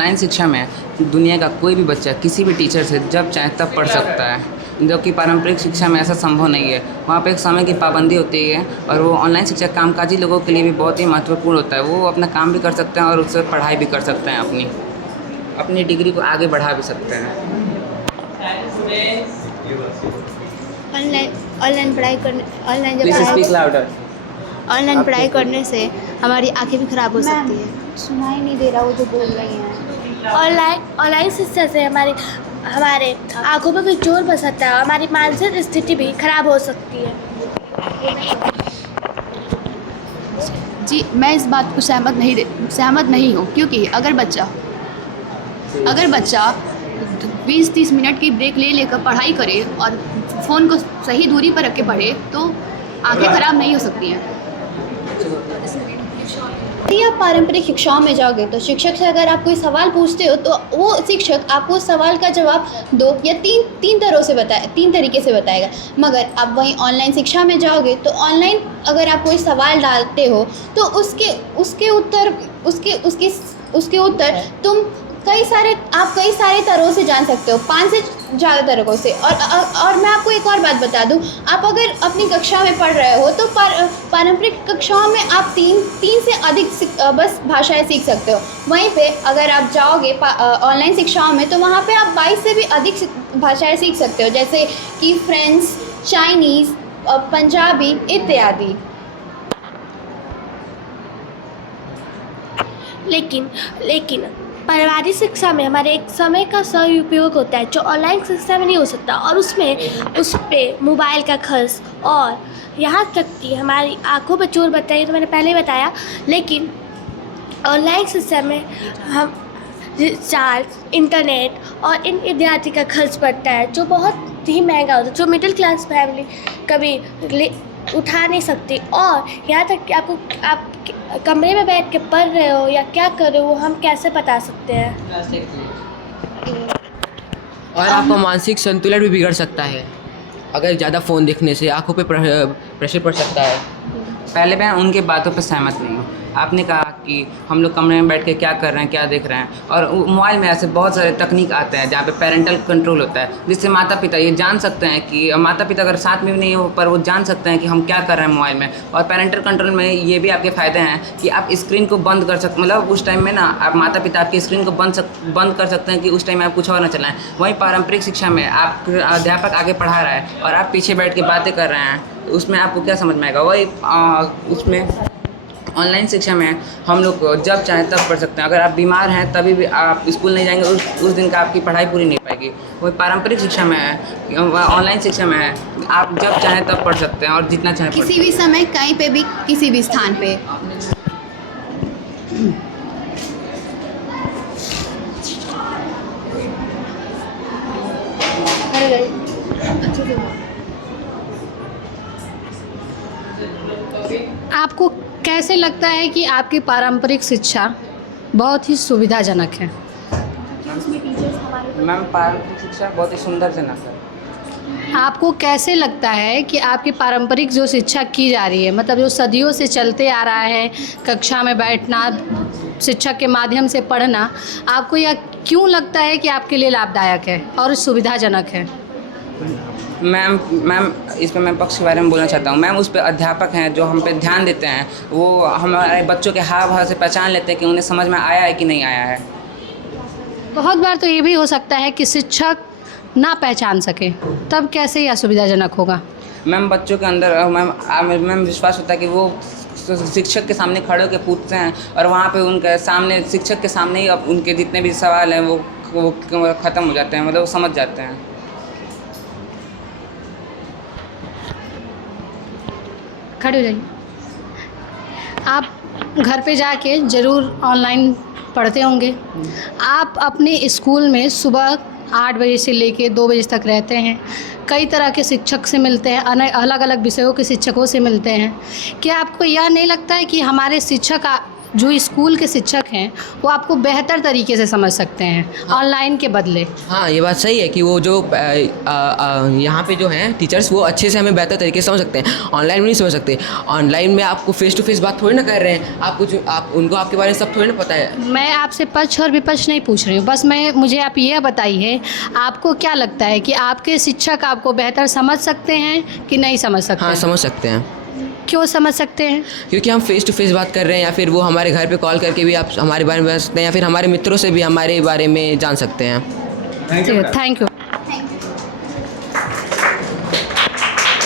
Online शिक्षा में दुनिया का कोई भी बच्चा किसी भी टीचर से जब चाहे तब पढ़ सकता है, जबकि पारंपरिक शिक्षा में ऐसा संभव नहीं है। वहाँ पे एक समय की पाबंदी होती है और वो ऑनलाइन शिक्षा कामकाजी लोगों के लिए भी बहुत ही महत्वपूर्ण होता है। वो अपना काम भी कर सकते हैं और उससे पढ़ाई भी कर सकते हैं, अपनी अपनी डिग्री को आगे बढ़ा भी सकते हैं। ऑनलाइन ऑनलाइन पढ़ाई करने प्लीज स्पीक लाउडर। ऑनलाइन पढ़ाई करने से हमारी आंखें भी खराब हो सकती है। सुनाई नहीं दे रहा वो जो बोल रही हैं। ऑनलाइन शिक्षा से हमारे आंखों पर भी जोर पड़ सकता है और हमारी मानसिक स्थिति भी खराब हो सकती है। जी, मैं इस बात को सहमत नहीं हूँ, क्योंकि अगर बच्चा 20-30 मिनट की ब्रेक ले लेकर पढ़ाई करे और फ़ोन को सही दूरी पर रख के पढ़े तो आंखें खराब नहीं हो सकती हैं। यदि आप पारंपरिक शिक्षाओं में जाओगे तो शिक्षक से अगर आप कोई सवाल पूछते हो तो वो शिक्षक आपको उस सवाल का जवाब 2 या 3 तरीके से बताएगा। मगर आप वहीं ऑनलाइन शिक्षा में जाओगे तो ऑनलाइन अगर आप कोई सवाल डालते हो तो उसके उत्तर तुम कई सारे तरह से जान सकते हो, 5 से ज़्यादा तरीक़ों से। और मैं आपको एक और बात बता दूं, आप अगर अपनी कक्षा में पढ़ रहे हो तो पारंपरिक कक्षाओं में आप 3 से अधिक बस भाषाएं सीख सकते हो। वहीं पे अगर आप जाओगे ऑनलाइन शिक्षाओं में तो वहाँ पे आप 22 से भी अधिक भाषाएं सीख सकते हो, जैसे कि फ्रेंच, चाइनीज़, पंजाबी इत्यादि। लेकिन पारिवारिक शिक्षा में हमारे एक समय का सदुपयोग होता है जो ऑनलाइन शिक्षा में नहीं हो सकता, और उस पर मोबाइल का खर्च और यहाँ तक कि हमारी आंखों पर जोर पड़ता है, तो मैंने पहले ही बताया। लेकिन ऑनलाइन शिक्षा में हम रिचार्ज, इंटरनेट और इन इत्यादि का खर्च पड़ता है जो बहुत ही महंगा होता है, जो मिडिल क्लास फैमिली कभी उठा नहीं सकती। और यहाँ तक कि आप कमरे में बैठ के पढ़ रहे हो या क्या कर रहे हो हम कैसे बता सकते हैं। और आपका मानसिक संतुलन भी बिगड़ सकता है। अगर ज़्यादा फ़ोन देखने से आंखों पे प्रेशर पड़ सकता है। पहले मैं उनके बातों पर सहमत नहीं हूँ। आपने कहा कि हम लोग कमरे में बैठ के क्या कर रहे हैं, क्या देख रहे हैं, और मोबाइल में ऐसे बहुत सारे तकनीक आते हैं जहाँ पे पेरेंटल कंट्रोल होता है, जिससे माता पिता ये जान सकते हैं कि माता पिता अगर साथ में भी नहीं हो पर वो जान सकते हैं कि हम क्या कर रहे हैं मोबाइल में। और पेरेंटल कंट्रोल में ये भी आपके फ़ायदे हैं कि आप स्क्रीन को बंद कर सकते, मतलब उस टाइम में ना आप माता पिता आपकी स्क्रीन को बंद कर सकते हैं कि उस टाइम में आप कुछ और ना चलाएं। वहीं पारंपरिक शिक्षा में आप अध्यापक आगे पढ़ा रहा है और आप पीछे बैठ के बातें कर रहे हैं, तो उसमें आपको क्या समझ में आएगा। वही उसमें ऑनलाइन शिक्षा में हम लोग जब चाहें तब पढ़ सकते हैं। अगर आप बीमार हैं तभी भी आप स्कूल नहीं जाएंगे, उस दिन का आपकी पढ़ाई पूरी नहीं पाएगी। वही पारंपरिक शिक्षा में है, ऑनलाइन शिक्षा में है, आप जब चाहें तब पढ़ सकते हैं और जितना चाहें किसी भी समय, कहीं पे भी, किसी भी स्थान पे। आपको कैसे लगता है कि आपकी पारंपरिक शिक्षा बहुत ही सुविधाजनक है? मैम पारंपरिक शिक्षा बहुत ही सुंदरजनक है। आपको कैसे लगता है कि आपकी पारंपरिक जो शिक्षा की जा रही है, मतलब जो सदियों से चलते आ रहा है, कक्षा में बैठना, शिक्षक के माध्यम से पढ़ना, आपको यह क्यों लगता है कि आपके लिए लाभदायक है और सुविधाजनक है? मैम इस पर मैं पक्ष के बारे में बोलना चाहता हूँ। मैम उस पर अध्यापक हैं जो हम पे ध्यान देते हैं, वो हमारे बच्चों के हाव भाव से पहचान लेते हैं कि उन्हें समझ में आया है कि नहीं आया है। बहुत बार तो ये भी हो सकता है कि शिक्षक ना पहचान सके, तब कैसे यह सुविधाजनक होगा? मैम बच्चों के अंदर मैम विश्वास होता है कि वो शिक्षक के सामने खड़े होकर पूछते हैं और वहाँ पे उनके सामने, शिक्षक के सामने ही अब उनके जितने भी सवाल हैं वो ख़त्म हो जाते हैं, मतलब वो समझ जाते हैं। खड़े हो जाइए। आप घर पे जाके ज़रूर ऑनलाइन पढ़ते होंगे। आप अपने स्कूल में सुबह 8 बजे से लेके 2 बजे तक रहते हैं, कई तरह के शिक्षक से मिलते हैं, अलग अलग विषयों के शिक्षकों से मिलते हैं। क्या आपको यह नहीं लगता है कि हमारे शिक्षक जो स्कूल के शिक्षक हैं वो आपको बेहतर तरीके से समझ सकते हैं ऑनलाइन के बदले। हाँ, ये बात सही है कि वो जो यहाँ पे जो हैं टीचर्स वो अच्छे से हमें बेहतर तरीके से समझ सकते हैं, ऑनलाइन में नहीं समझ सकते। ऑनलाइन में आपको फेस टू फेस बात थोड़ी ना कर रहे हैं, आप उनको आपके बारे में सब थोड़ी ना पता है। मैं आपसे पक्ष और विपक्ष नहीं पूछ रही हूँ, बस मुझे आप ये बताइए आपको क्या लगता है कि आपके शिक्षक आपको बेहतर समझ सकते हैं कि नहीं समझ सकते? हाँ, समझ सकते हैं। क्यों समझ सकते हैं? क्योंकि हम फेस टू फेस बात कर रहे हैं, या फिर वो हमारे घर पे कॉल करके भी आप हमारे बारे में बता सकते हैं, या फिर हमारे मित्रों से भी हमारे बारे में जान सकते हैं। Thank you.